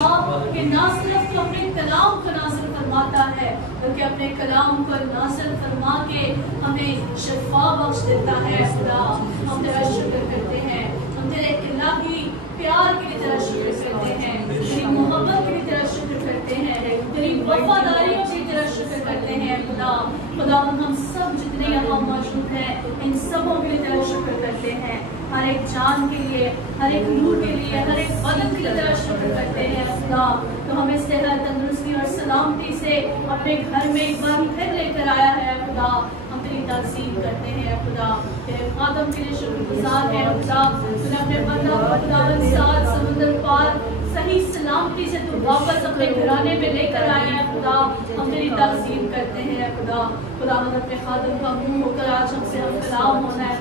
कि ना सिर्फ तो अपने कलाम को नाज़िल फरमाता है बल्कि अपने कलाम को नाज़िल फरमा के हमें शिफा बख्श देता है। खुदा हम तेरा शुक्र करते हैं, हम तेरे इलाही प्यार के लिए तेरा शुक्र करते हैं, तेरी मोहब्बत के लिए तेरा शुक्र करते हैं, तेरी वफादारियों के लिए तेरा शुक्र करते हैं। खुदा हम सब जितने यहाँ मौजूद हैं इन सबों के लिए तेरा शुक्र करते हैं। हर एक जान के लिए, हर एक रूह के लिए, हर एक बदन के लिए तेरा शुक्र करते हैं। खुदा तो हमें सेहत, तंदुरुस्ती और सलामती से अपने घर में एक बार फिर लेकर आया है। खुदा हम तेरी ताज़ीम करते हैं। खुदा तेरे खादम के लिए शुक्रगुजार है। खुदा तूने अपने बंदा को खुदावंद सात समुद्र पार सही सलामती से तू वापस अपने घराने में लेकर आया है। खुदा हम तेरी ताज़ीम करते हैं। खुदा अपने खादम का मुंह होकर आज हमसे हम कलाम होना है।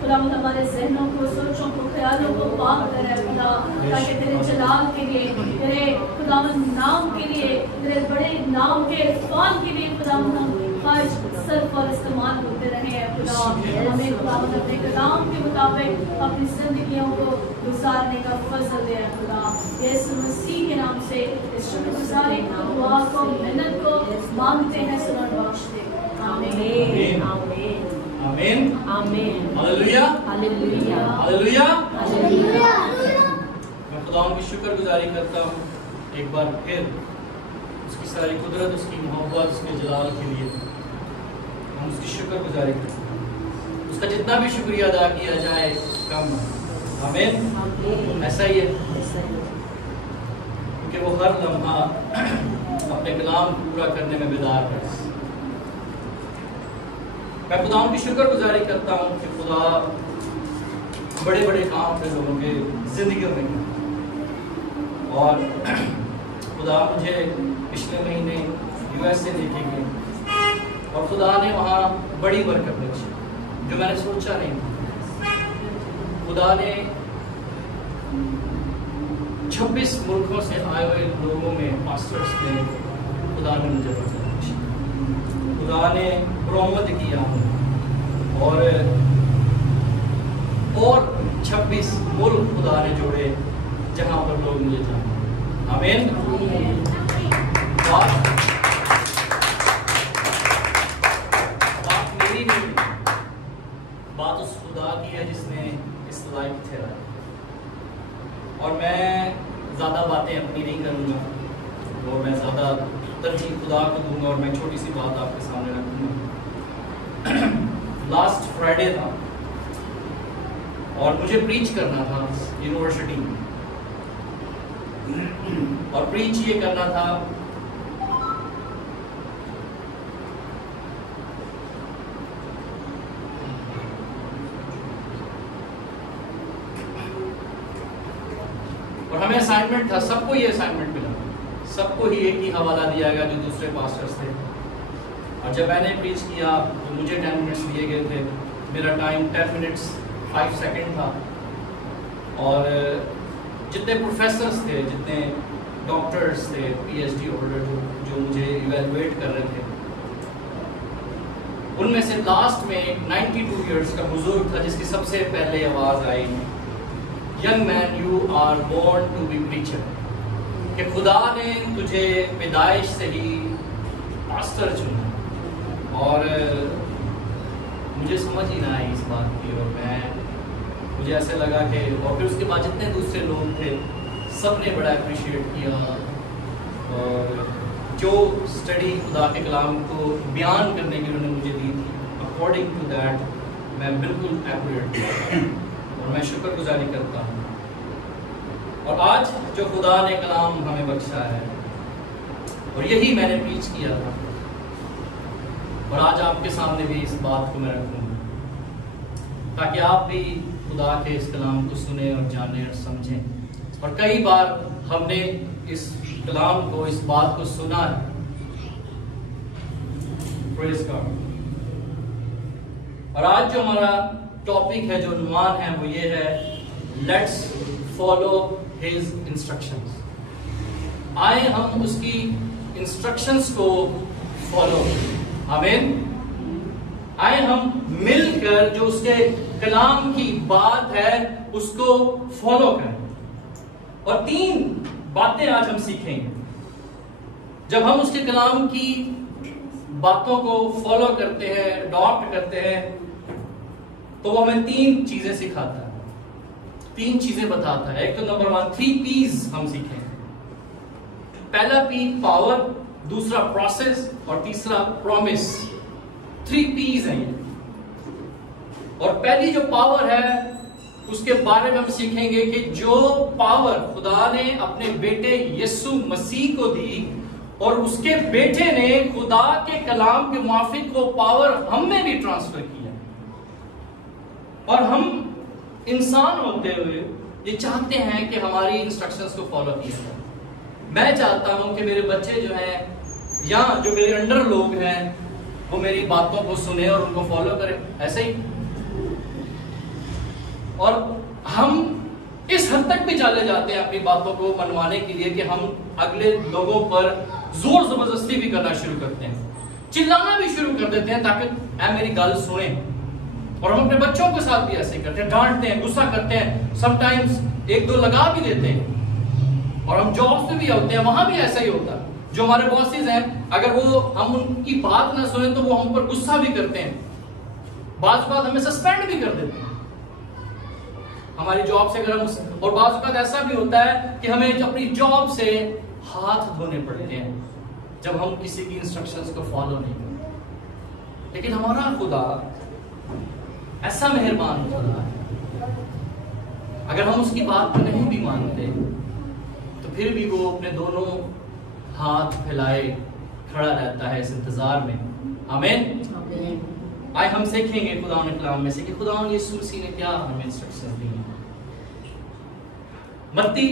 खुदा हमारे जहनों को, सोचों को, ख्यालों को पाक करे खुदा, ताकि तेरे जलाल के लिए, तेरे खुदावंद नाम के लिए, तेरे बड़े नाम के इरफान के लिए खुदा हम खर्च सर्फ और इस्तेमाल होते रहे। खुदा हमें खुदावंद अपने कलाम के मुताबिक अपनी जिंदगियों को गुजारने का फजल दे। खुदा यीशु मसीह के नाम से इस शुक्रगुजारी को, दुआ को, मिन्नत को मांगते हैं, सुन और बख्श दे। आमीन आमीन आमीन आमीन हालेलुया हालेलुया हालेलुया हालेलुया। मैं खुदावंद की शुक्रगुजारी करता हूँ एक बार फिर उसकी सारी कुदरत, उसकी मोहब्बत, उसके जलाल के लिए हम उसकी शुक्रगुजारी करते हैं। उसका जितना भी शुक्रिया अदा किया जाए कम है। आमीन ऐसा ही है, क्योंकि वो हर लम्हा अपने कलाम पूरा करने में बेदार है। मैं खुदावंद की शुक्रगुजारी करता हूँ कि खुदा बड़े बड़े काम अपने लोगों के जिंदगियों में किए। और खुदा मुझे पिछले महीने यूएसए लेके गए और खुदा ने वहाँ बड़ी बरकत बख्शी जो मैंने सोचा नहीं था। खुदा ने 26 मुल्कों से आए हुए लोगों में, पास्टर्स में खुदा ने मुझे बरकत बख्शी। खुदा ने बरामद किया और 26 मुल्क खुदा ने जोड़े जहां पर लोग मुझे जाने। आमीन। बात मेरी नहीं, बात उस खुदा की है जिसने इस लायक ठहराया। और मैं ज्यादा बातें अपनी नहीं करूंगा और मैं ज्यादा तरजीह खुदा को दूंगा और मैं छोटी सी बात आपके सामने रखूंगा। लास्ट फ्राइडे था और मुझे प्रीच करना था यूनिवर्सिटी में, और प्रीच ये करना था और हमें असाइनमेंट था, सबको ये असाइनमेंट मिला, सबको ही एक ही हवाला दिया गया जो दूसरे पास्टर्स थे। और जब मैंने प्रीच किया तो मुझे 10 मिनट्स दिए गए थे। मेरा टाइम 10 मिनट्स 5 सेकंड था। और जितने प्रोफेसर्स थे, जितने डॉक्टर्स थे, पीएचडी होल्डर जो मुझे इवेलुएट कर रहे थे, उनमें से लास्ट में एक 92 इयर्स का बुजुर्ग था जिसकी सबसे पहले आवाज आई, young man you are born to be preacher, कि खुदा ने तुझे पैदाइश से ही पास्टर चुना। और मुझे समझ ही ना आई इस बात की, और मुझे ऐसे लगा कि, और फिर उसके बाद जितने दूसरे लोग थे सब ने बड़ा अप्रिशिएट किया। और जो स्टडी खुदा के कलाम को बयान करने की उन्होंने मुझे दी थी, अकॉर्डिंग टू दैट मैं बिल्कुल एक्यूरेट था और मैं शुक्रगुजारी करता हूँ। और आज जो खुदा ने कलाम हमें बख्शा है और यही मैंने प्रीच किया था, और आज आपके सामने भी इस बात को मैं रखूंगा ताकि आप भी खुदा के इस कलाम को सुने और जाने और समझें। और कई बार हमने इस कलाम को, इस बात को सुना है। Praise God. और आज जो हमारा टॉपिक है, जो उन्वान है, वो ये है, लेट्स फॉलो हिज इंस्ट्रक्शंस। आए हम उसकी इंस्ट्रक्शंस को फॉलो करें। आमीन। आए हम मिलकर जो उसके कलाम की बात है उसको फॉलो करें। और 3 बातें आज हम सीखेंगे। जब हम उसके कलाम की बातों को फॉलो करते हैं, अडॉप्ट करते हैं, तो वो हमें 3 चीजें सिखाता है, 3 चीजें बताता है। एक तो नंबर 1 3 P's हम सीखेंगे। पहला P पावर, दूसरा प्रोसेस और तीसरा प्रॉमिस। 3 P's हैं ये। और पहली जो पावर है उसके बारे में हम सीखेंगे कि जो पावर खुदा ने अपने बेटे यीशु मसीह को दी और उसके बेटे ने खुदा के कलाम के मुआफिक वो पावर हम में भी ट्रांसफर किया। और हम इंसान होते हुए ये चाहते हैं कि हमारी इंस्ट्रक्शंस को फॉलो किया जाए। मैं चाहता हूं कि मेरे बच्चे जो हैं या जो मेरे अंडर लोग हैं वो मेरी बातों को सुने और उनको फॉलो करें, ऐसे ही। और हम इस हद तक भी चले जाते हैं अपनी बातों को मनवाने के लिए कि हम अगले लोगों पर जोर जबरदस्ती भी करना शुरू करते हैं, चिल्लाना भी शुरू कर देते हैं ताकि ऐ मेरी गल सुने। और हम अपने बच्चों के साथ भी ऐसे करते हैं, डांटते हैं, गुस्सा करते हैं, समटाइम्स 1-2 लगा भी देते हैं। और हम जॉब्स पे भी होते हैं, वहां भी ऐसा ही होता है। जो हमारे बॉसेस हैं, अगर वो हम उनकी बात ना सुने तो वो हम पर गुस्सा भी करते हैं, बात हमें सस्पेंड भी कर देते हैं हमारी जॉब से। अगर हम, और बात ऐसा भी होता है कि हमें अपनी जॉब से हाथ धोने पड़ते हैं जब हम किसी की इंस्ट्रक्शंस को फॉलो नहीं करते। लेकिन हमारा खुदा ऐसा मेहरबान खुदा है, अगर हम उसकी बात को नहीं भी मानते तो फिर भी वो अपने दोनों हाथ फैलाए खड़ा रहता है इस इंतजार में। आमीन। आज हम सीखेंगे खुदा ने कलाम में से कि खुदा यीशु मसीह ने क्या हमें इंस्ट्रक्शंस दी हैं। मत्ती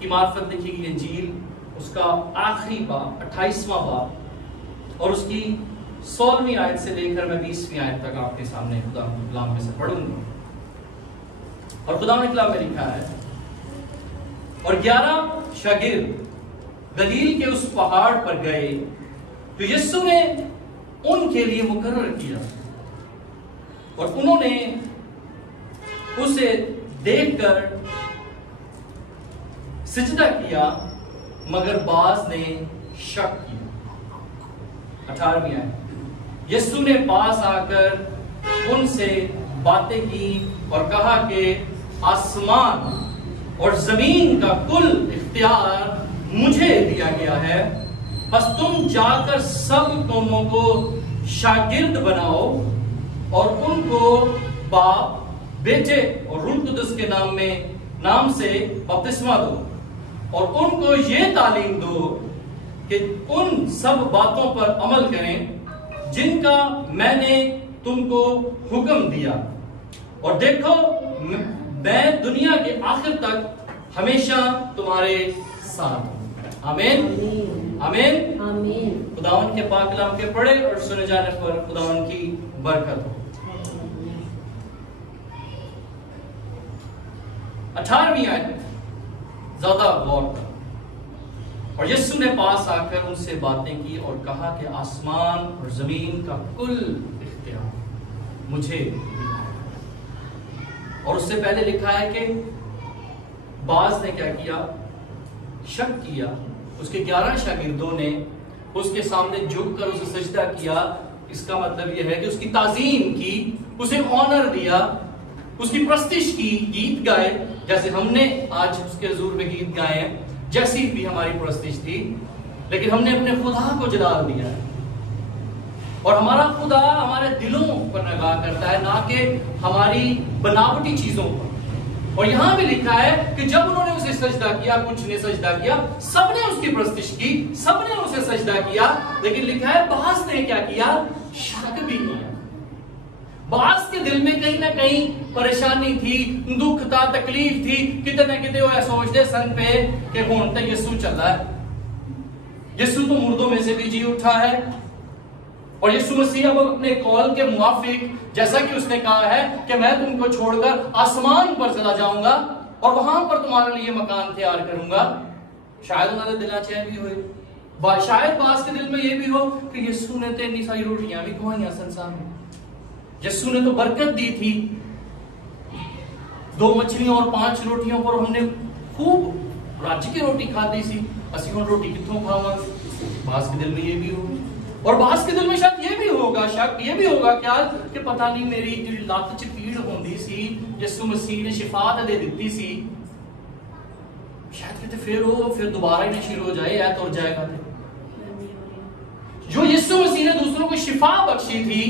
की मार्फत लिखी गई इंजील, उसका आखिरी बाब 28वां बाब और उसकी 16वीं आयत से लेकर मैं 20वीं आयत तक आपके सामने खुदा के कलाम में से पढ़ूंगा। और खुदा ने कलाम में लिखा है, और 11 शागिर्द गलील के उस पहाड़ पर गए तो यीशु ने उनके लिए मुकर्रर किया, और उन्होंने उसे देखकर सिजदा किया, मगर बाज ने शक किया। 18वीं आयत, यीशु ने पास आकर उनसे बातें की और कहा कि आसमान और जमीन का कुल इख्तियार मुझे दिया गया है, बस तुम जाकर सब कौमों को शागिर्द बनाओ और उनको बाप, बेटे और रूह कुदस के नाम से बपतिस्मा दो, और उनको ये तालीम दो कि उन सब बातों पर अमल करें जिनका मैंने तुमको हुक्म दिया, और देखो मैं दुनिया के आखिर तक हमेशा तुम्हारे साथ हूं। आमीन, आमीन, आमीन। खुदावन के पाक कलाम के पढ़े और सुने जाने पर खुदावन की बरकत हो। 18वीं आयत ज्यादा गौर कर। और यीशु ने पास आकर उनसे बातें की और कहा कि आसमान और जमीन का कुल इख्तियार मुझे। और उससे पहले लिखा है कि बाज ने क्या किया, शक किया। उसके 11 शागिर्दों ने उसके सामने झुककर उसे सजदा किया। इसका मतलब यह है कि उसकी ताजीम की, उसे ऑनर दिया, उसकी प्रस्तिश की, गीत गाए जैसे हमने आज उसके हुजूर में गीत गाए हैं, जैसी भी हमारी प्रस्तिश थी। लेकिन हमने अपने खुदा को जलाल दिया है, और हमारा खुदा हमारे दिलों पर निगाह करता है, ना कि हमारी बनावटी चीजों पर। और यहां भी लिखा है कि जब उन्होंने उसे सजदा किया, कुछ ने सजदा किया, सबने उसकी प्रस्तिश की, सबने उसे सजदा किया। लेकिन लिखा है बास ने क्या किया, शक भी किया। बास के दिल में कहीं ना कहीं परेशानी थी, दुख था, तकलीफ थी, कितने न कितने वो सोचते सन पे कि हुण तो यीशु चला है, यीशु तो मुर्दों में से भी जी उठा है। और यीशु मसीह अब अपने कॉल के मुआफिक, जैसा कि उसने कहा है कि मैं तुमको छोड़कर आसमान पर चला जाऊंगा और वहां पर तुम्हारे लिए मकान तैयार करूंगा। शायद उन्होंने दिला चैन भी हुए, शायद बास के दिल में यह भी हो कि यीशु ने तो इतनी सारी रोटियां भी खुआई संसार में, यीशु ने तो बरकत दी थी, 2 मछलियों और 5 रोटियों पर हमने खूब रज के रोटी खाधी सी, असि हुण रोटी कित्थों खावांगे? बास के दिल में ये भी होगा, और बास के दिल में शायद ये भी होगा, शक ये भी होगा क्या कि पता नहीं मेरी जी लत्त च पीड़ होंदी सी, यीशु मसीह ने शिफा दे दी सी, शायद फिर दोबारा ही ना शुरू हो जाए, या तुर जाएगा। जो यीशु मसीह ने दूसरों को शिफा बख्शी थी,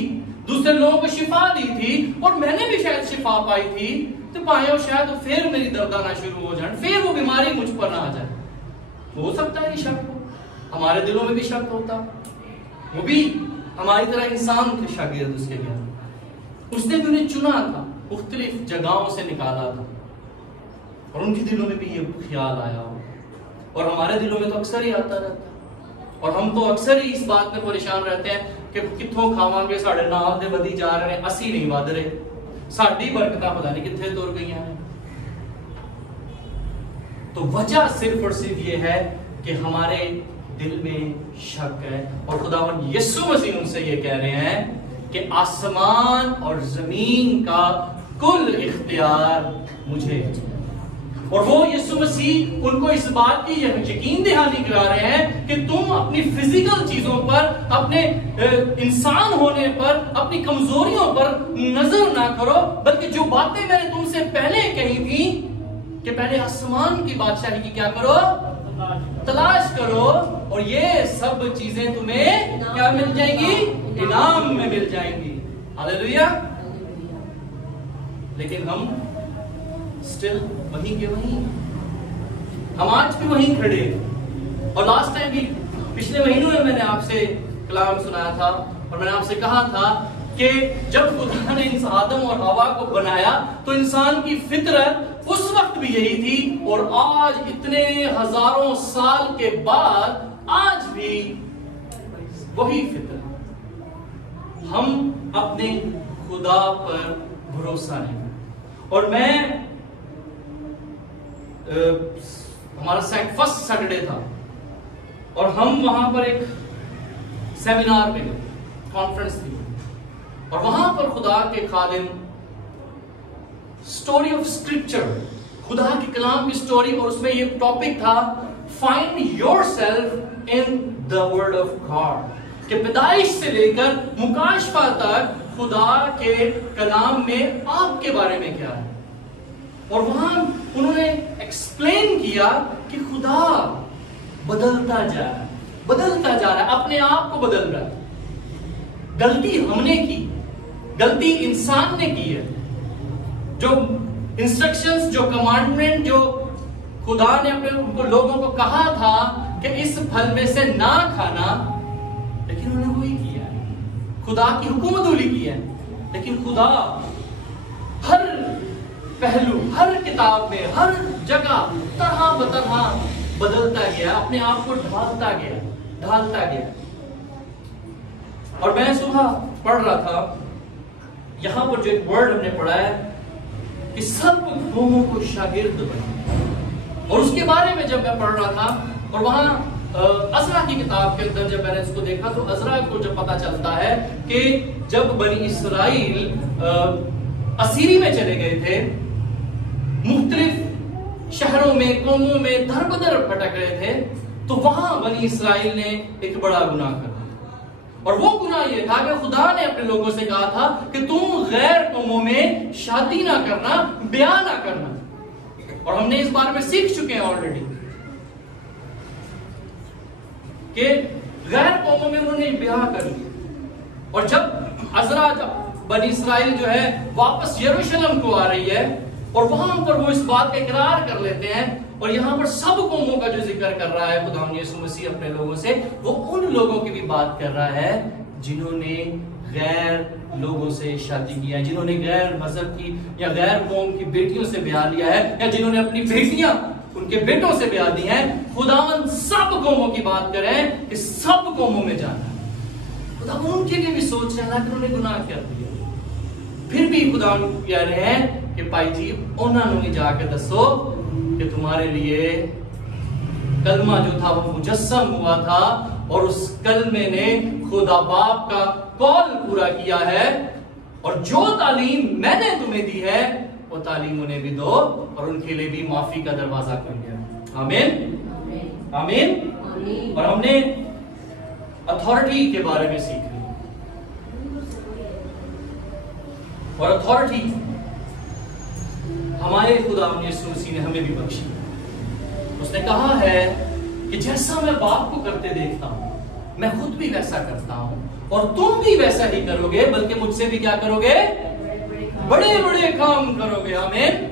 दूसरे लोगों को शिफा दी थी, और मैंने भी शायद शिफा पाई थी, तो पाए शायद फिर मेरी दर्द आना शुरू हो जाए, फिर वो बीमारी मुझ पर ना आ जाए। हो सकता है ये शक हो, हमारे दिलों में भी शक होता, वो भी हमारी तरह इंसान थे शागिर्द उसके ज्ञान, उसने भी उन्हें चुना था, मुख्तलिफ जगहों से निकाला था, और उनके दिलों में भी ये ख्याल आया हो, और हमारे दिलों में तो अक्सर ही आता रहता है, और हम तो अक्सर ही इस बात में परेशान रहते हैं कि कित्थों खावांगे, साढ़े नाल दे वधी जा रहे हैं, असी नहीं वध रहे, साडी बरकतां पता नहीं कित्थे तुर गई हैं। तो वजह सिर्फ और सिर्फ ये है कि हमारे दिल में शक है, और खुदावंद यीशु मसीह उनसे ये कह रहे हैं कि आसमान और जमीन का कुल इख्तियार मुझे है। और वो यीशु मसीह उनको इस बात की यकीन दहानी करा रहे हैं कि तुम अपनी फिजिकल चीजों पर, अपने इंसान होने पर, अपनी कमजोरियों पर नजर ना करो, बल्कि जो बातें मैंने तुमसे पहले कही थी कि पहले आसमान की बादशाही की क्या करो, तलाश करो, और ये सब चीजें तुम्हें क्या मिल जाएंगी, इनाम में मिल जाएंगी। हालेलुया। लेकिन हम स्टिल वहीं के वहीं, हम आज भी वहीं खड़े। और लास्ट टाइम भी, पिछले महीनों में मैंने आपसे कलाम सुनाया था, और मैंने आपसे कहा था कि जब खुदा ने इस आदम और हवा को बनाया तो इंसान की फितरत उस वक्त भी यही थी, और आज इतने हजारों साल के बाद आज भी वही फितरत। हम अपने खुदा पर भरोसा नहीं। और मैं हमारा फर्स्ट सैटरडे था, और हम वहां पर एक सेमिनार में गए, कॉन्फ्रेंस थी, और वहां पर खुदा के खादिम स्टोरी ऑफ स्क्रिप्चर, खुदा के कलाम की स्टोरी, और उसमें ये टॉपिक था find yourself in the word of God, कि पैदाइश से लेकर मुकाशफा तक खुदा के कलाम में आपके बारे में क्या है। और वहां उन्होंने एक्सप्लेन किया कि खुदा बदलता जा रहा है, बदलता जा रहा है, अपने आप को बदल रहा है। गलती हमने की, गलती इंसान ने की है। जो इंस्ट्रक्शंस, जो कमांडमेंट, जो खुदा ने अपने लोगों को कहा था कि इस फल में से ना खाना, लेकिन उन्होंने वही किया है, खुदा की हुक्मतूली की है। लेकिन खुदा हर पहलू, हर किताब में, हर जगह तरह बतरह बदलता गया, अपने आप को ढालता गया। और मैं सुबह पढ़ रहा था, यहां पर जो एक वर्ड हमने पढ़ा है कि सब कौमों को शागिर्द बना, और उसके बारे में जब मैं पढ़ रहा था, और वहां अज़रा की किताब के अंदर जब मैंने इसको देखा, तो अज़रा को जब पता चलता है कि जब बनी इसराइल असीरी में चले गए थे, मुख्तलिफ शहरों में, कौमों में दर बदर भटक रहे थे, तो वहां बनी इसराइल ने एक बड़ा गुनाह कर दिया। और वो गुनाह ये था कि खुदा ने अपने लोगों से कहा था कि तुम गैर कौमों में शादी ना करना, ब्याह ना करना। और हमने इस बारे में सीख चुके हैं ऑलरेडी कि गैर कौमों में उन्होंने ब्याह कर लिया। और जब अज़रा, बनी इसराइल जो है वापस यरूशलेम को आ रही है, और वहां पर वो इस बात का इकरार कर लेते हैं, और यहाँ पर सब कौमों का जो जिक्र कर रहा है खुदा यीशु मसीह अपने लोगों से, वो उन लोगों की भी बात कर रहा है जिन्होंने गैर लोगों से शादी किया है, जिन्होंने गैर मजहब की या गैर कौम की बेटियों से ब्याह लिया है, या जिन्होंने अपनी बेटियां उनके बेटों से ब्याह दी हैं। खुदावंद सब कौमों की बात करें कि सब कौमों में जाना है। खुदावंद उनके लिए भी सोच रहे हैं कि उन्होंने गुनाह कर दिया, फिर भी खुदा कह रहे हैं कि भाई जी उन्होंने जाके दसो कि तुम्हारे लिए कलमा जो था वो मुजस्सम हुआ था, और उस कलमे ने खुदा बाप का कौल पूरा किया है, और जो तालीम मैंने तुम्हें दी है वो तालीम उन्हें भी दो, और उनके लिए भी माफी का दरवाजा खुल गया। आमीन आमीन। और हमने अथॉरिटी के बारे में सीख ली, और अथॉरिटी हमारे खुदा यीशु मसीह ने हमें भी बख्शी। उसने कहा है कि जैसा मैं बाप को करते देखता हूं मैं खुद भी वैसा करता हूं, और तुम भी वैसा ही करोगे, बल्कि मुझसे भी क्या करोगे, बड़े बड़े काम करोगे। आमीन।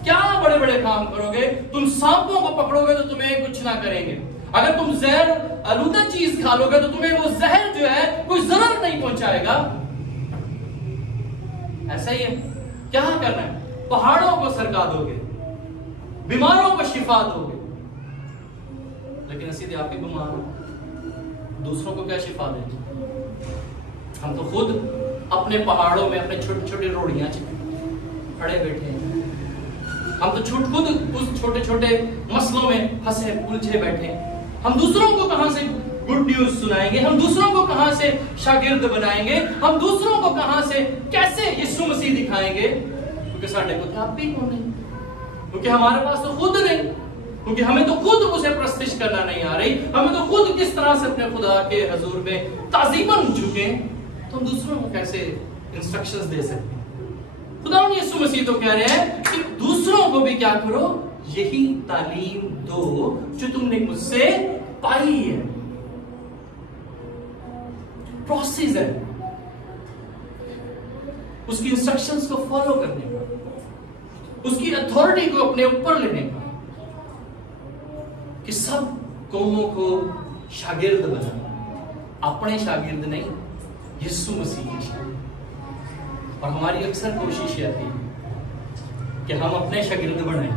क्या बड़े बड़े काम करोगे? तुम सांपों को पकड़ोगे तो तुम्हें कुछ ना करेंगे। अगर तुम जहर आलूदा चीज खा लोगे तो तुम्हें वो जहर जो है कोई जरूर नहीं पहुंचाएगा। ऐसा ही है। क्या करना है? पहाड़ों को सरका दोगे, बीमारों को शिफा दोगे, लेकिन सीधे आप ही बीमार हो, दूसरों को क्या शिफा देंगे? हम तो खुद अपने पहाड़ों में अपने छोटे छोटे रोड़ियां खड़े बैठे हैं। हम तो खुद उस छोटे छोटे मसलों में फंसे उलझे बैठे हैं। हम दूसरों को कहां से गुड न्यूज सुनाएंगे? हम दूसरों को कहां से शागिर्द बनाएंगे? हम दूसरों को कहां से कैसे यीशु मसीह दिखाएंगे? क्योंकि साढ़े को तो आप भी कौन नहीं, क्योंकि हमारे पास तो खुद नहीं, क्योंकि हमें तो खुद उसे प्रस्तिश करना नहीं आ रही। हमें तो खुद किस तरह से अपने खुदा के हजूर में ताजीमन झुके, तो हम दूसरों को कैसे इंस्ट्रक्शंस दे सकते हैं? खुदा यीशु मसीह तो कह रहे हैं कि दूसरों को भी क्या करो, यही तालीम दो जो तुमने मुझसे पाई है। प्रोसेस है उसकी इंस्ट्रक्शंस को फॉलो करने का, उसकी अथॉरिटी को अपने ऊपर लेने का, कि सब कौमों को शागिर्द बनाना, अपने शागिर्द नहीं, यीशु मसीह के शागिर्द। और हमारी अक्सर कोशिश रहती है कि हम अपने शागिर्द बने,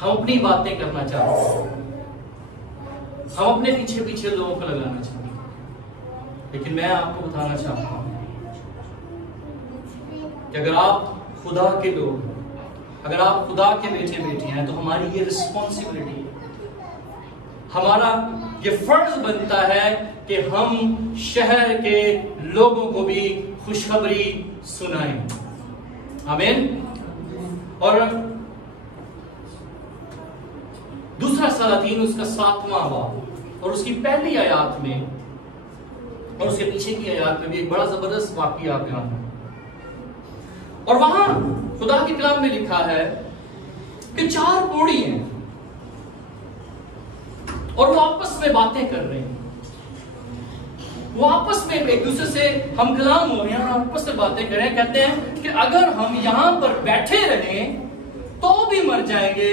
हम अपनी बातें करना चाहते हैं, हम अपने पीछे पीछे लोगों को लगाना चाहते हैं। लेकिन मैं आपको बताना चाहता हूं कि अगर आप खुदा के लोग, अगर आप खुदा के बेटे बेटी हैं, तो हमारी ये रिस्पॉन्सिबिलिटी है, हमारा ये फर्ज बनता है कि हम शहर के लोगों को भी खुशखबरी सुनाएं। आमीन। और दूसरा सलातीन उसका 7वां बाब और उसकी पहली आयत में और उसके पीछे की आयत में भी एक बड़ा जबरदस्त वाकया बयान है। और वहां खुदा के कलाम में लिखा है कि 4 कोढ़ी हैं और वो आपस में बातें कर रहे हैं। वो आपस में एक दूसरे से हम कलाम हो रहे हैं और आपस में बातें कर रहे हैं। कहते हैं कि अगर हम यहां पर बैठे रहें तो भी मर जाएंगे,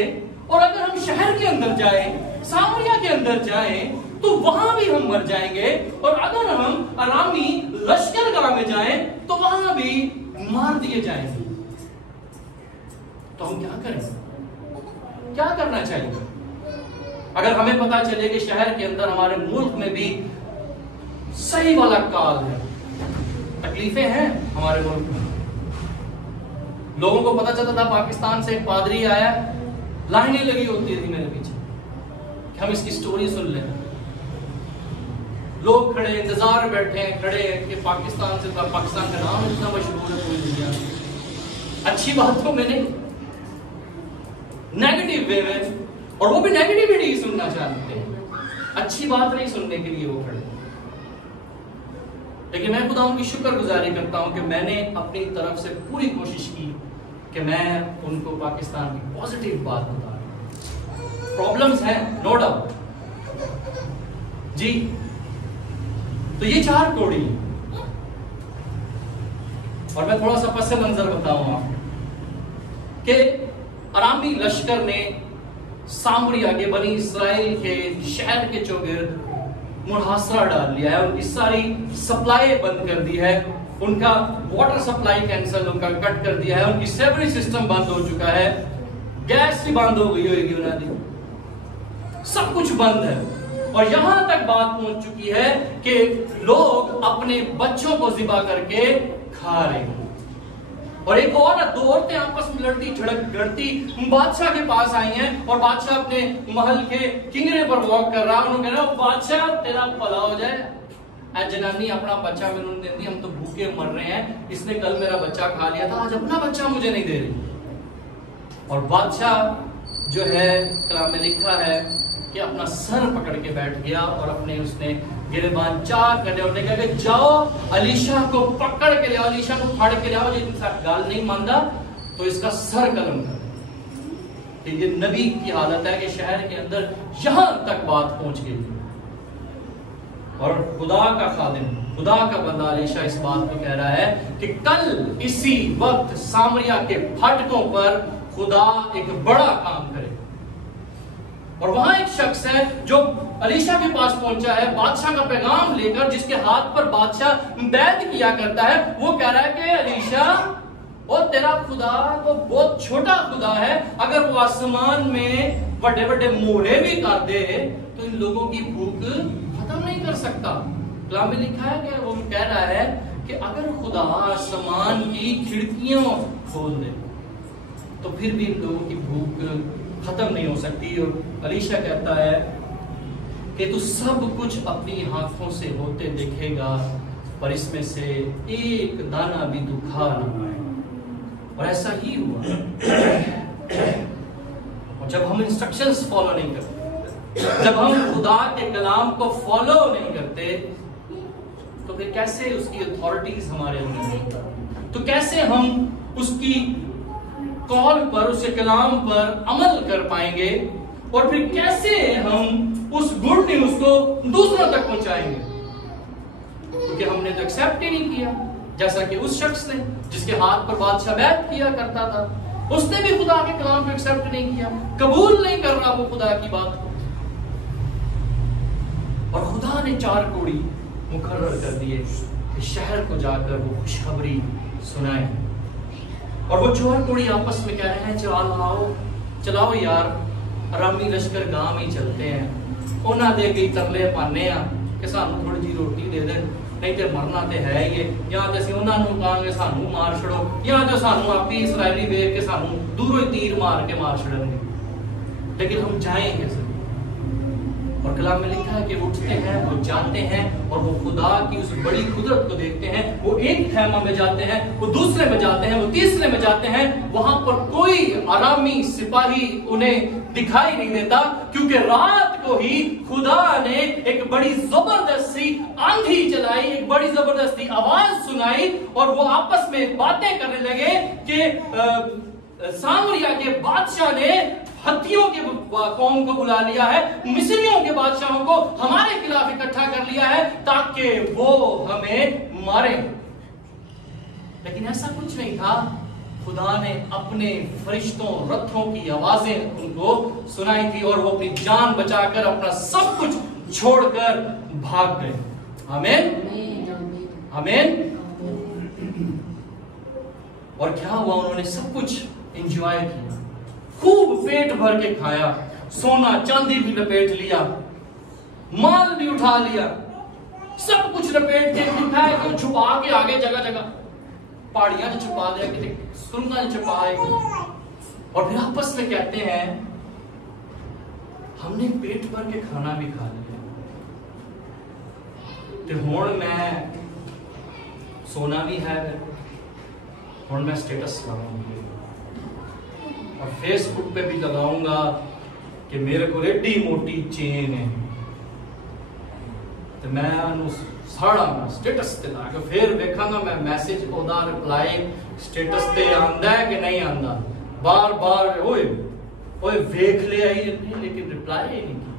और अगर हम शहर के अंदर जाएं, सामरिया के अंदर जाएं, तो वहां भी हम मर जाएंगे, और अगर हम अरामी लश्करगाह में जाएं तो वहां भी मार दिए जाएंगे। तो हम क्या करें? क्या करना चाहिए? अगर हमें पता चले कि शहर के अंदर हमारे मुल्क में भी सही वाला काल है, तकलीफें हैं हमारे मुल्क में। लोगों को पता चलता था पाकिस्तान से एक पादरी आया, लाइनें लगी होती थी मेरे पीछे कि हम इसकी स्टोरी सुन लें। लोग खड़े इंतजार बैठे हैं, खड़े हैं कि पाकिस्तान से, पाकिस्तान का नाम इतना मशहूर है पूरी दुनिया में। अच्छी बातों में नहीं, नेगेटिव वे में, और वो भी नेगेटिविटी सुनना चाहते हैं, अच्छी बात नहीं सुनने के लिए वो खड़े। लेकिन मैं खुदा उनकी शुक्रगुजारी करता हूं कि मैंने अपनी तरफ से पूरी कोशिश की कि मैं उनको पाकिस्तान की पॉजिटिव बात बता रहा। प्रॉब्लम्स हैं नो डाउट जी। तो ये 4 कोढ़ी, और मैं थोड़ा सा पस मंजर बताऊं आपको कि अरामी लश्कर ने सामरिया के बनी इसराइल के शहर के चौगिर्द मुहासरा डाल लिया है। उनकी सारी सप्लाई बंद कर दी है, उनका वाटर सप्लाई कैंसल, उनका कट कर दिया है, उनकी सेवरेज सिस्टम बंद हो चुका है, गैस भी बंद हो गई होगी उन्होंने, सब कुछ बंद है। और यहां तक बात पहुंच चुकी है कि लोग अपने बच्चों को ज़िबा करके खा रहे हैं। और एक औरत, 2 औरतें आपस में लड़ती झड़ती बादशाह के पास आई हैं, और बादशाह अपने महल के किंगरे पर वॉक कर रहा है। उन्होंने कहा बादशाह तेरा भला हो जाए, जनानी अपना बच्चा मैंने दे दी, हम तो भूखे मर रहे हैं, इसने कल मेरा बच्चा खा लिया था, आज अपना बच्चा मुझे नहीं दे रही। और बादशाह जो है कलाम में लिखा है कि अपना सर पकड़ के बैठ गया और अपने उसने गिरेबान चाक करने और कहा कि जाओ अलीशा को पकड़ के ले आओ, अलीशा को फाड़ के ले आओ, जो इंसान गाल नहीं मानता तो इसका सर कलम कर। तो ये नबी की हालत है कि शहर के अंदर यहां तक बात पहुंच गई और खुदा का खादिम, खुदा का बंदा अलीशा इस बात को कह रहा है कि कल इसी वक्त सामरिया के फाटकों पर खुदा एक बड़ा काम करे। और वहां एक शख्स है जो अलीशा के पास पहुंचा है बादशाह का पैगाम लेकर, जिसके हाथ पर बादशाह बैत किया करता है। वो कह रहा है कि अलीशा, और तेरा खुदा तो बहुत छोटा खुदा है, अगर वो आसमान में बड़े बड़े मोहरे भी कर दे तो इन लोगों की भूख खत्म नहीं कर सकता। कलाम में लिखा है कि वो कह रहा है कि अगर खुदा आसमान की खिड़कियां खोल दे तो फिर भी इन लोगों की भूख खत्म नहीं हो सकती। और अलीशा कहता है कि तू सब कुछ अपनी आंखों से होते देखेगा, पर इसमें से एक दाना भी तू खा ना पाए। और ऐसा ही हुआ। और जब हम इंस्ट्रक्शंस फॉलो नहीं करते, जब हम खुदा के कलाम को फॉलो नहीं करते, तो फिर कैसे उसकी अथॉरिटीज हमारे अंदर, तो कैसे हम उसकी कॉल पर, उसके कलाम पर अमल कर पाएंगे, और फिर कैसे हम उस गुड न्यूज को दूसरों तक पहुंचाएंगे? क्योंकि हमने तो एक्सेप्ट ही नहीं किया, जैसा कि उस शख्स ने जिसके हाथ पर बादशाह बैत किया करता था, उसने भी खुदा के कलाम को एक्सेप्ट नहीं किया, कबूल नहीं कर रहा वो खुदा की बात को। और खुदा ने 4 कोड़ी मुकर्रर कर दिए कि शहर को जाकर वो खुशखबरी सुनाए। और वो 4 कोड़ी आपस में कह रहे हैं, चलाओ यार, अरामी लश्कर गांव ही चलते हैं, उन्हें दे के तरले पाने कि सानू थोड़ी जी रोटी दे दे, नहीं तो मरना तो है ही है, या तो असं उन्होंने कहांगे सानू मार छड़ो, या तो सानू आप ही इसराइली वेख के सानू दूरों ही तीर मार के मार छड़ेंगे, लेकिन हम जाएंगे सर। और कलाम में लिखा है कि उठते हैं, वो जाते हैं, और वो खुदा की उस बड़ी कुदरत को देखते हैं। वो एक खैमा में जाते हैं, वो दूसरे में जाते हैं, वो तीसरे में जाते हैं, वहां पर कोई आरामी सिपाही उन्हें दिखाई नहीं देता, क्योंकि रात को ही खुदा ने एक बड़ी जबरदस्ती आंधी चलाई, एक बड़ी जबरदस्ती आवाज सुनाई, और वो आपस में बातें करने लगे कि सामरिया के बादशाह ने हत्तियों के कौम को बुला लिया है, मिस्रियों के बादशाहों को हमारे खिलाफ इकट्ठा कर लिया है ताकि वो हमें मारे। लेकिन ऐसा कुछ नहीं था। खुदा ने अपने फरिश्तों, रथों की आवाजें उनको सुनाई थी, और वो अपनी जान बचाकर अपना सब कुछ छोड़कर भाग गए। आमीन, आमीन। और क्या हुआ? उन्होंने सब कुछ एंजॉय किया, खूब पेट भर के खाया, सोना चांदी भी लपेट लिया, माल भी उठा लिया, सब कुछ लपेट के लिखा है कि छुपा के आगे जगह जगह पहाड़ियां ने छुपा दिया, किसी सुरंगा ने छुपाएगी। और फिर आपस में कहते हैं हमने पेट भर के खाना भी खा लिया, तो हुण मैं सोना भी है, हुण मैं स्टेटस लगाऊंगी और फेसबुक पे भी लगाऊंगा कि मेरे को एडी मोटी चेन है, तो मैं साड़ा स्टेटस ते ला के फिर देखा मैं मैसेज ओदा रिप्लाई स्टेटस ते आंदा है कि नहीं आंदा। बार बार ओए ओए देख लिया ही लेकिन रिप्लाई ही नहीं किया।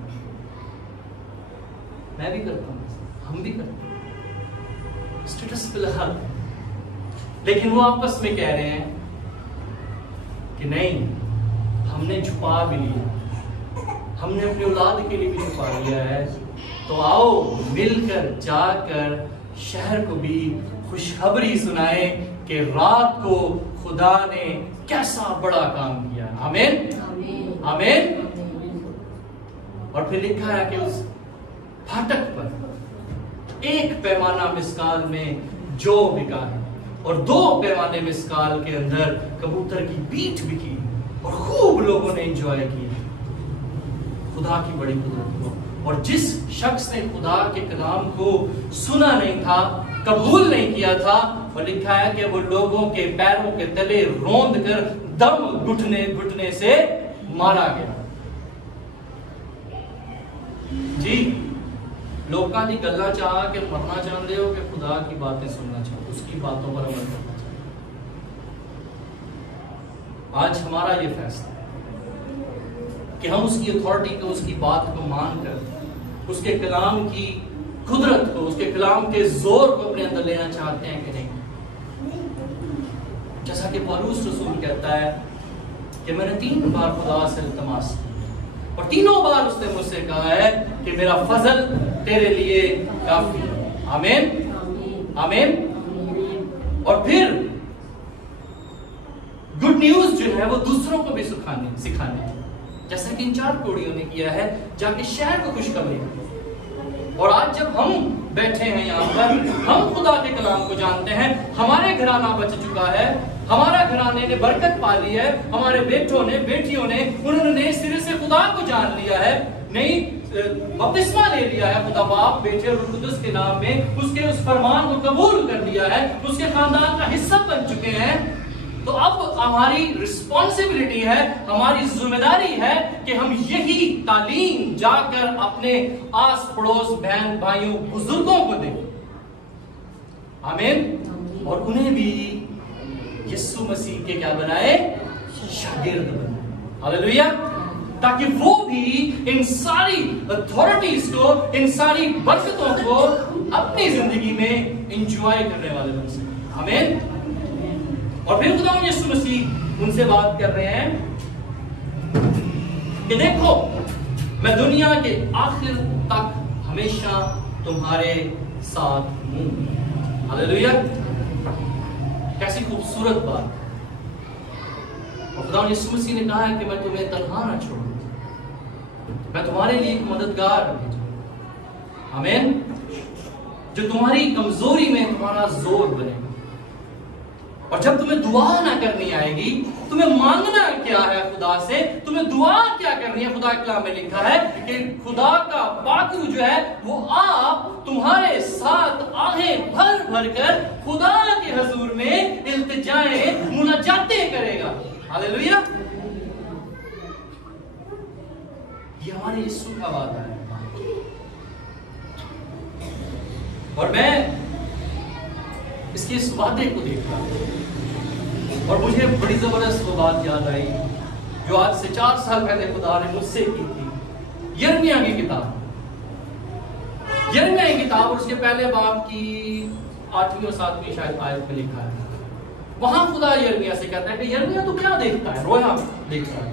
मैं भी करता हूँ, हम भी करते हैं स्टेटस पे लगा, लेकिन वो आपस में कह रहे हैं कि नहीं, हमने छुपा भी लिया, हमने अपनी औलाद के लिए भी छुपा लिया है, तो आओ मिलकर जाकर शहर को भी खुशखबरी सुनाए कि रात को खुदा ने कैसा बड़ा काम किया। आमीन, आमीन। और फिर लिखा है कि उस फाटक पर 1 पैमाना मिस्काल में जौ बिका है, और 2 पैमाने मिस्काल के अंदर कबूतर की पीठ बिकी, और खूब लोगों ने एंजॉय किया खुदा की बड़ी कुदरत को। और जिस शख्स ने खुदा के कलाम को सुना नहीं था, कबूल नहीं किया था, और लिखा है कि वो लोगों के पैरों के तले रोंद कर दम घुटने घुटने से मारा गया। जी लोगों की गल्ला चाह के मरना चाहते हो कि खुदा की बातें सुनना चाहते, उसकी बातों पर अमल करना चाहते? आज हमारा ये फैसला है कि हम उसकी अथॉरिटी को, उसकी बात को मानकर उसके कलाम की कुदरत को, उसके कलाम के जोर को अपने अंदर लेना चाहते हैं कि नहीं। जैसा कि पौलुस रसूल कहता है कि मैंने 3 बार खुदा से इल्तिमास की और तीनों बार उसने मुझसे कहा है कि मेरा फजल तेरे लिए काफी है। आमीन आमीन। और फिर गुड न्यूज जो है वो दूसरों को भी सिखाने जैसा कि इन 4 कोड़ियों ने किया है, जाके शहर को खुशखबरी। और आज जब हम बैठे हैं यहाँ पर, हम खुदा के कलाम को जानते हैं, हमारे घराना बच चुका है, हमारा घराने ने बरकत पा ली है, हमारे बेटों ने, बेटियों ने, उन्होंने सिरे से खुदा को जान लिया है, नहीं बपतिस्मा ले लिया है खुदा बाप, बेटे और रूह कुदस के नाम में, उसके उस फरमान को कबूल कर लिया है, उसके खानदान का हिस्सा बन चुके हैं। तो अब हमारी रिस्पॉन्सिबिलिटी है, हमारी जिम्मेदारी है कि हम यही तालीम जाकर अपने आस पड़ोस बहन भाइयों बुजुर्गों को दें। आमीन। और उन्हें भी यीशु मसीह के क्या बनाए? शागिर्द बनाए। हालेलुया। ताकि वो भी इन सारी अथॉरिटीज को, इन सारी बरकतों को अपनी जिंदगी में एंजॉय करने वाले बन सके। आमीन। और फिर खुदा यीशु मसीह उनसे बात कर रहे हैं कि देखो मैं दुनिया के आखिर तक हमेशा तुम्हारे साथ हूं। हालेलुया। कैसी खूबसूरत बात। और खुदा यीशु मसीह ने कहा है कि मैं तुम्हें तन्हा ना छोड़ूं, मैं तुम्हारे लिए एक मददगार भेजूंगा। आमीन। जो तुम्हारी कमजोरी में तुम्हारा जोर बनेगा। और जब तुम्हें दुआ ना करनी आएगी, तुम्हें मांगना क्या है खुदा से, तुम्हें दुआ क्या करनी है, खुदा के कलाम में लिखा है कि खुदा का पाकरू जो है वो आप तुम्हारे साथ आहें भर भर कर खुदा के हुजूर में इल्तिजाएं मुनाजातें करेगा। हालेलुया। ये हमारे यीशु का वादा है। और मैं इसके इस वादे को देख रहा और मुझे बड़ी जबरदस्त वो बात याद आई जो आज से 4 साल पहले खुदा ने मुझसे की थी। यिर्मयाह की किताब, यिर्मयाह की किताब और उसके पहले बाब की 8वीं और 7वीं शायद आयत में लिखा है। वहां खुदा यिर्मयाह से कहता है कि यिर्मयाह तू क्या देखता है? रोया देखता है।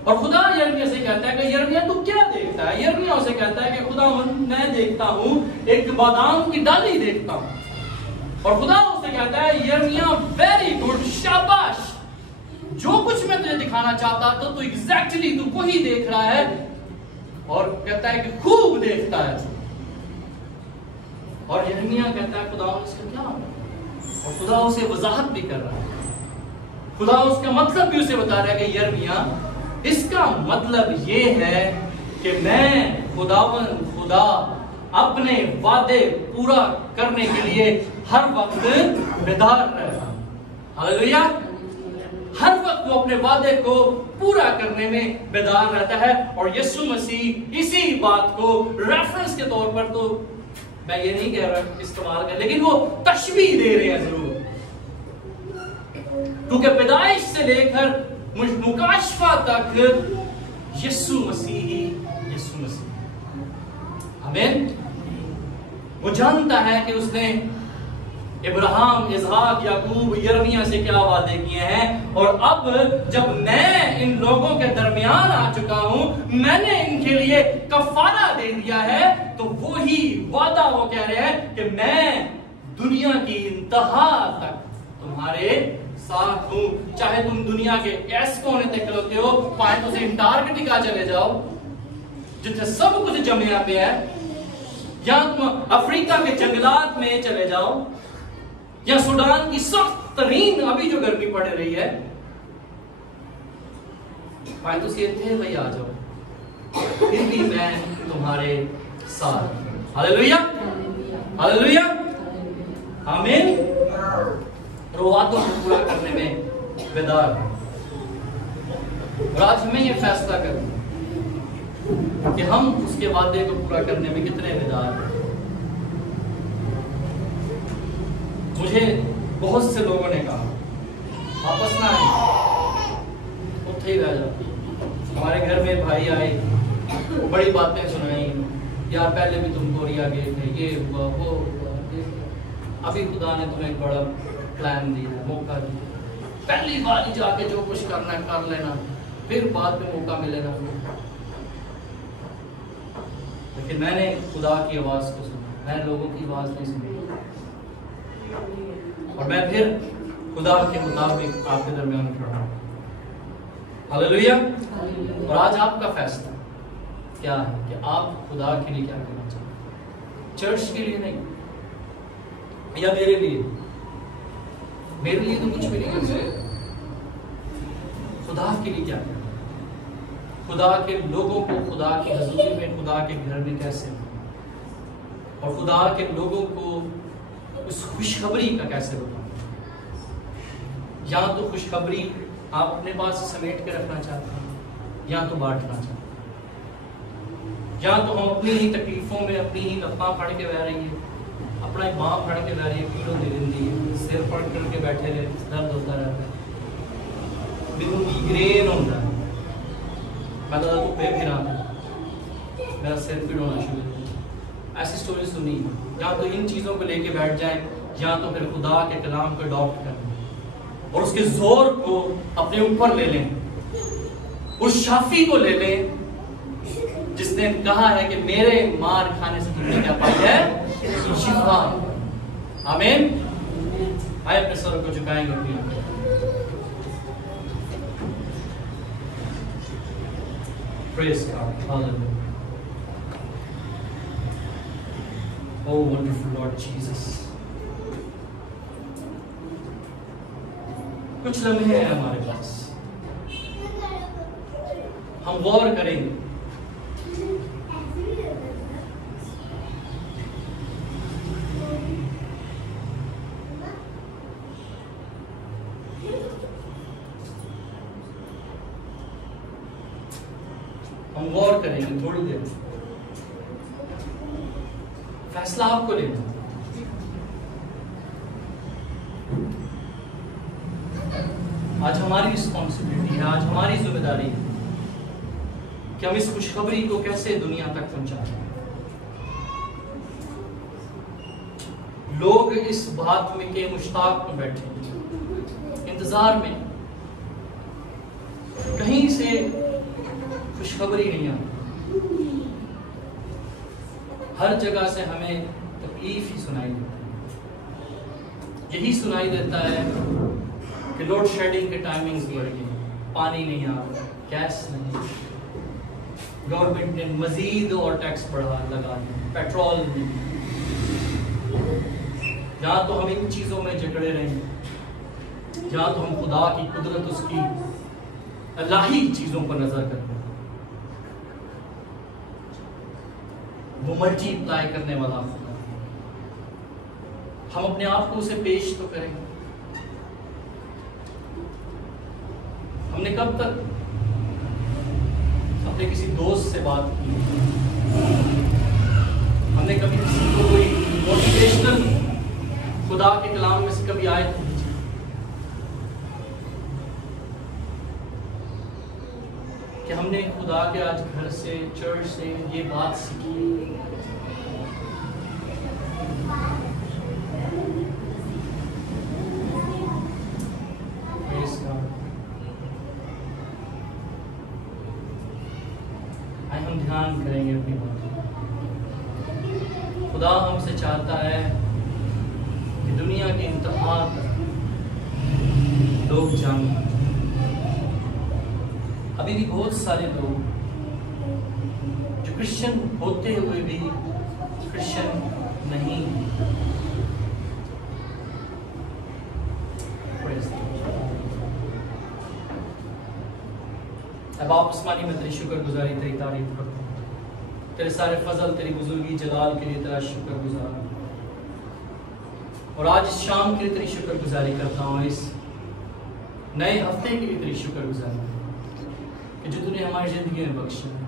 और खुदा यिर्मयाह से कहता है कि यिर्मयाह तू क्या देखता है? यिर्मयाह उसे कहता है कि खुदा मैं देखता हूं एक बादाम की डाली देखता हूं। और खुदा उससे कहता है यिर्मयाह वेरी गुड, शाबाश, जो कुछ मैं तुझे दिखाना चाहता था तो एग्जैक्टली तू वही देख रहा है। और कहता है कि खूब देखता है। और यिर्मयाह कहता है खुदा उसका क्या? और खुदा उसे वजाहत भी कर रहा है। खुदा उसका मतलब भी उसे बता रहा है कि यिर्मयाह इसका मतलब ये है कि मैं खुदा अपने वादे पूरा करने के लिए हर वक्त बेदार रहता हूं। हालेलुया। हर वक्त वो अपने वादे को पूरा करने में बेदार रहता है। और यीशु मसीह इसी बात को रेफरेंस के तौर पर, तो मैं ये नहीं कह रहा इस्तेमाल कर, लेकिन वो तशबीह दे रहे हैं जरूर, क्योंकि पैदाइश से लेकर मुकाशफा तक यीशु मसीह ही यीशु मसीह। आमीन। वो जानता है कि उसने इब्राहिम, इसहाक, याकूब, यिर्मयाह से क्या वादे किए हैं। और अब जब मैं इन लोगों के दरमियान आ चुका हूं, मैंने इनके लिए कफारा दे दिया है, तो वो ही वादा वो कह रहे हैं कि मैं दुनिया की इंतहा तक तुम्हारे साथ हूं। चाहे तुम दुनिया के ऐसे कोने तक खलोते हो, पाए तो अंटार्कटिका चले जाओ जिथे सब कुछ जमिया पे है, या तुम अफ्रीका के जंगलात में चले जाओ, या सूडान की सख्त तरीन अभी जो गर्मी पड़ रही है, पाए तो थे भाई आ जाओ, फिर भी मैं तुम्हारे साथ। हालेलुया हालेलुया आमीन। वादों को पूरा करने में बेदार। और आज हमें ये फैसला करना है कि हम उसके वादे को पूरा करने में कितने बेदार हैं। मुझे बहुत से लोगों ने कहा वापस ना आए, उत्थे ही रह जाओ। हमारे घर में भाई आए, बड़ी बातें सुनाई, यार पहले भी तुम कोरिया गए थे, ये हुआ वो हुआ, अभी खुदा ने तुम्हें एक बड़ा प्लान दिया, मौका दिया, पहली बार ही जाके जो कुछ करना है कर लेना, फिर बाद में मौका मिलेगा। लेकिन मैंने खुदा की आवाज को सुना, मैं लोगों की आवाज नहीं सुनी, और मैं फिर खुदा के मुताबिक आपके दरमियान खड़ा हूं। हालेलुया। और आज आपका फैसला क्या है कि आप खुदा के लिए क्या करना चाहते? चर्च के लिए नहीं, या मेरे लिए तो कुछ भी नहीं कर सकते। खुदा के लिए क्या करना? खुदा के लोगों को खुदा की हजूरी में, खुदा के घर में कैसे, और खुदा के लोगों को उस खुशखबरी का कैसे बताना। या तो खुशखबरी आप अपने पास समेट के रखना चाहते हैं, या तो बांटना चाहते हैं। या तो हम अपनी ही तकलीफों में अपनी ही लत्तां फड़ के बह रही है, अपना ही बाँ फड़ के बह रही है, पीड़ों दे देती है, सिर पड़ करके बैठे रहे, दर्द होता रहता है, बिल्कुल माइग्रेन होता है, मैं तो पे फिरा मेरा सिर पीड़ होना शुरू हो गया। ऐसी स्टोरी सुनी। या तो इन चीज़ों को लेके बैठ जाए, या तो फिर खुदा के कलाम को अडॉप्ट कर और उसके जोर को अपने ऊपर ले लें, उस शाफी को ले लें जिसने कहा है कि मेरे मार खाने से तुमने क्या पाई है? शिफा। आमीन। आए अपने सर को झुकाएंगे अपनी। Praise God. Hallelujah. Oh wonderful Lord Jesus. कुछ लम्हे हैं हमारे पास, हम गौर करेंगे। हम गौर करेंगे थोड़ी देर। फैसला आपको लेना। आज हमारी रिस्पॉन्सिबिलिटी है, आज हमारी जिम्मेदारी है कि हम इस खुशखबरी को कैसे दुनिया तक पहुंचाएं। लोग इस बात में के मुश्ताक में बैठे, इंतजार में, कहीं से खुशखबरी नहीं आती। हर जगह से हमें तकलीफ ही सुनाई देती है। यही सुनाई देता है कि लोड शेडिंग के टाइमिंग्स बढ़ गई, पानी नहीं आ रहा, गैस नहीं, गवर्नमेंट ने मजीद और टैक्स बढ़ा लगा दिया, पेट्रोल नहीं। जहाँ तो हम इन चीज़ों में जकड़े रहेंगे, जहाँ तो हम खुदा की कुदरत, उसकी अल्लाही चीज़ों पर नजर करते हैं। वो मल्टीप्लाई करने वाला खुदा, हम अपने आप को उसे पेश तो करेंगे। हमने कब तक अपने किसी दोस्त से बात की? हमने कभी किसी को कोई मोटिवेशनल खुदा के कलाम में से कभी आयत पूछी? कि हमने खुदा के आज घर से, चर्च से ये बात सीखी? हम ध्यान करेंगे अपनी बात। खुदा हमसे चाहता है कि दुनिया के इंतहा लोग जानें। अभी भी बहुत सारे लोग जो क्रिश्चियन होते हुए भी क्रिश्चियन नहीं। अब आप आसमानी में तेरी शुक्रगुजारी, तेरी तारीफ करते हैं, तेरे सारे फजल, तेरी बुजुर्गी जलाल के लिए तेरा शुक्रगुजार। और आज इस शाम के लिए तेरी शुक्रगुजारी करता हूँ, इस नए हफ्ते के लिए तेरी शुक्रगुजारी। कि जो तूने हमारी ज़िंदगी में बख्शा है।